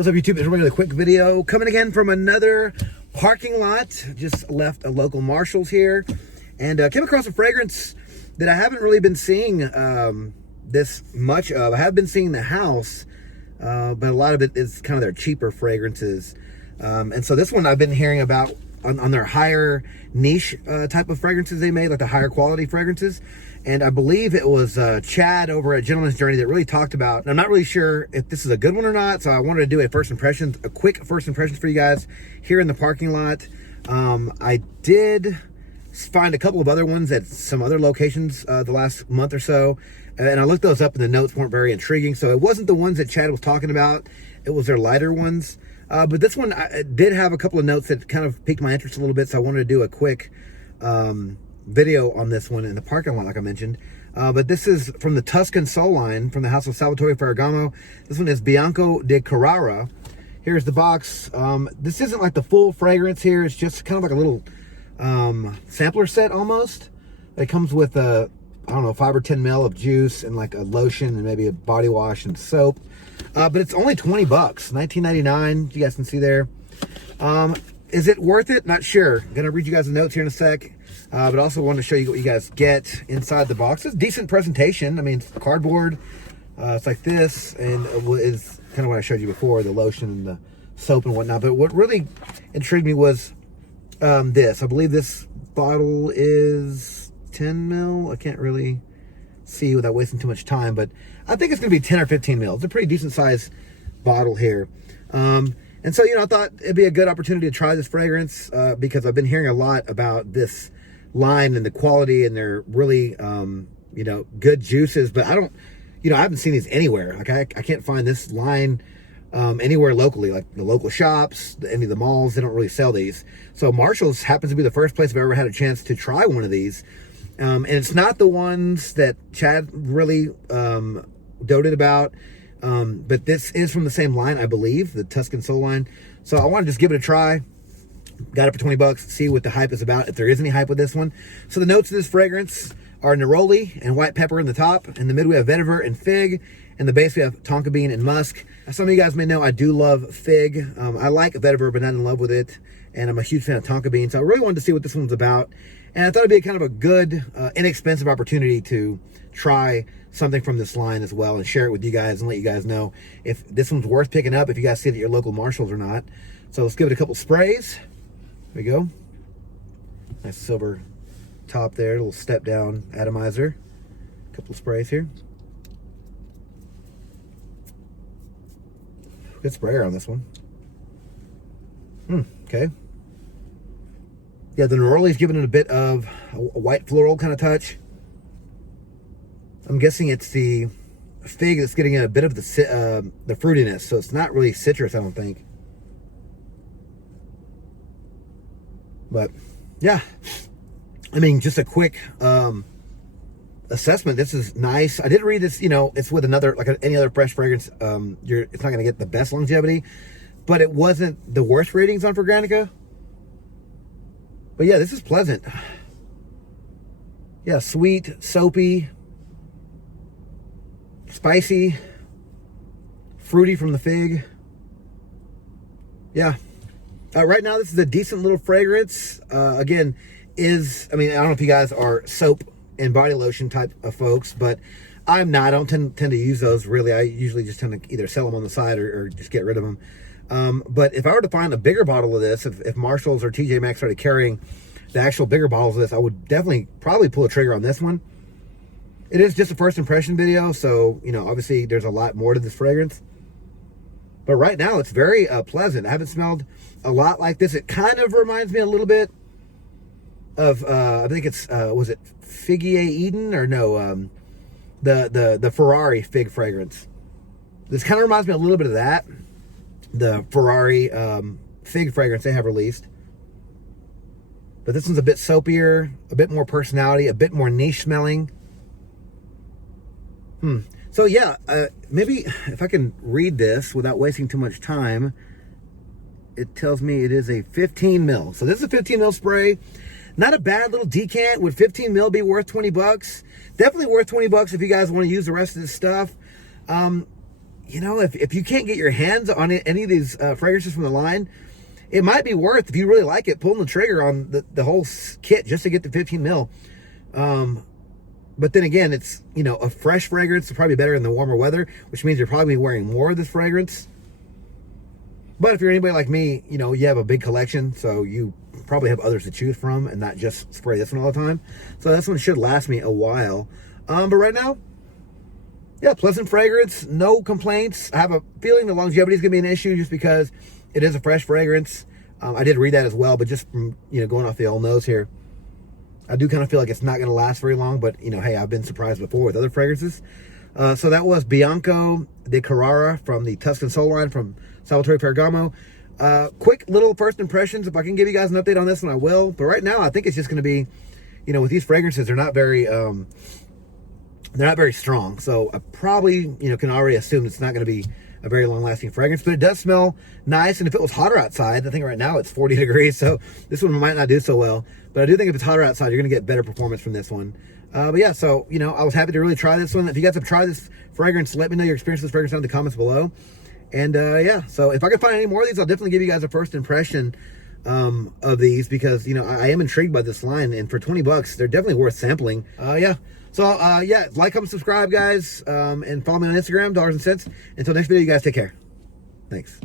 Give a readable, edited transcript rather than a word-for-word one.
What's up, YouTube? It's a really quick video coming again from another parking lot. Just left a local Marshall's here and came across a fragrance that I haven't really been seeing this much of. I have been seeing the house, but a lot of it is kind of their cheaper fragrances. And so this one I've been hearing about on their higher niche type of fragrances they made, like the higher quality fragrances. And I believe it was Chad over at Gentleman's Journey that really talked about, and I'm not really sure if this is a good one or not, so I wanted to do a quick first impressions for you guys here in the parking lot. I did find a couple of other ones at some other locations the last month or so, and I looked those up and the notes weren't very intriguing, so it wasn't the ones that Chad was talking about, it was their lighter ones. But this one I did have a couple of notes that kind of piqued my interest a little bit, so I wanted to do a quick video on this one in the parking lot, like I mentioned. But this is from the Tuscan Soul line from the house of Salvatore Ferragamo. This one is Bianco de Carrara. Here's the box. This isn't like the full fragrance here. It's just kind of like a little sampler set almost. It comes with I don't know, 5 or 10 ml of juice and like a lotion and maybe a body wash and soap. But it's only 20 bucks, $19.99. You guys can see there. Is it worth it? Not sure. I'm gonna read you guys the notes here in a sec. But also wanted to show you what you guys get inside the box. It's a decent presentation. I mean, it's cardboard. It's like this, and is kind of what I showed you before, the lotion and the soap and whatnot. But what really intrigued me was this. I believe this bottle is 10 mil. I can't really see without wasting too much time, but I think it's going to be 10 or 15 mil. It's a pretty decent sized bottle here. And so, you know, I thought it'd be a good opportunity to try this fragrance because I've been hearing a lot about this line and the quality, and they're really, you know, good juices. But I don't, you know, I haven't seen these anywhere. Like I can't find this line anywhere locally, like the local shops, any of the malls. They don't really sell these. So Marshall's happens to be the first place I've ever had a chance to try one of these. And it's not the ones that Chad really doted about. But this is from the same line, I believe, the Tuscan Soul line. So I want to just give it a try. Got it for 20 bucks, see what the hype is about, if there is any hype with this one. So the notes of this fragrance are neroli and white pepper in the top. In the mid, we have vetiver and fig. In the base, we have tonka bean and musk. As some of you guys may know, I do love fig. I like vetiver, but not in love with it. And I'm a huge fan of tonka bean. So I really wanted to see what this one's about. And I thought it'd be kind of a good, inexpensive opportunity to try something from this line as well and share it with you guys and let you guys know if this one's worth picking up, if you guys see it at your local Marshalls or not. So let's give it a couple sprays. There we go. Nice silver top there, a little step down atomizer. A couple of sprays here. Good sprayer on this one. Okay. Yeah, the neroli's giving it a bit of a white floral kind of touch. I'm guessing it's the fig that's getting a bit of the fruitiness, so it's not really citrus, I don't think. But yeah, I mean, just a quick assessment. This is nice. I did read this, you know, it's with another, like any other fresh fragrance, it's not going to get the best longevity, but it wasn't the worst ratings on Ferragamo. But yeah, this is pleasant. Yeah, sweet, soapy, spicy, fruity from the fig. Yeah. Right now, this is a decent little fragrance. Again, I mean, I don't know if you guys are soap and body lotion type of folks, but I'm not. I don't tend to use those really. I usually just tend to either sell them on the side or just get rid of them. But if I were to find a bigger bottle of this, if Marshalls or TJ Maxx started carrying the actual bigger bottles of this, I would probably pull a trigger on this one. It is just a first impression video, so, you know, obviously there's a lot more to this fragrance. But right now, it's very pleasant. I haven't smelled a lot like this. It kind of reminds me a little bit of, I think it's, was it Figier Eden? Or no, the Ferrari fig fragrance. This kind of reminds me a little bit of that. The Ferrari fig fragrance they have released. But this one's a bit soapier, a bit more personality, a bit more niche smelling. So yeah, maybe if I can read this without wasting too much time, it tells me it is a 15 mil. So this is a 15 mil spray. Not a bad little decant. Would 15 mil be worth 20 bucks? Definitely worth 20 bucks if you guys want to use the rest of this stuff. you know, if you can't get your hands on any of these fragrances from the line, it might be worth, if you really like it, pulling the trigger on the whole kit just to get the 15 mil. But then again, it's, you know, a fresh fragrance is probably better in the warmer weather, which means you're probably wearing more of this fragrance. But if you're anybody like me, you know, you have a big collection, so you probably have others to choose from and not just spray this one all the time. So this one should last me a while. But right now, yeah, pleasant fragrance, no complaints. I have a feeling the longevity is going to be an issue just because it is a fresh fragrance. I did read that as well, but just from, you know, going off the old nose here, I do kind of feel like it's not going to last very long, but, you know, hey, I've been surprised before with other fragrances. So that was Bianco de Carrara from the Tuscan Soul line from Salvatore Ferragamo. Quick little first impressions. If I can give you guys an update on this one, I will. But right now, I think it's just going to be, you know, with these fragrances, they're not very strong. So I probably, you know, can already assume it's not going to be a very long-lasting fragrance, but it does smell nice. And if it was hotter outside, I think right now it's 40 degrees, so this one might not do so well. But I do think if it's hotter outside, you're going to get better performance from this one. But yeah, so, you know, I was happy to really try this one. If you guys have tried this fragrance, let me know your experience with this fragrance down in the comments below. And yeah, so if I can find any more of these, I'll definitely give you guys a first impression of these, because, you know, I am intrigued by this line, and for 20 bucks, they're definitely worth sampling. Yeah. So, yeah, like, comment, subscribe, guys, and follow me on Instagram, Dollars and Cents. Until next video, you guys take care. Thanks.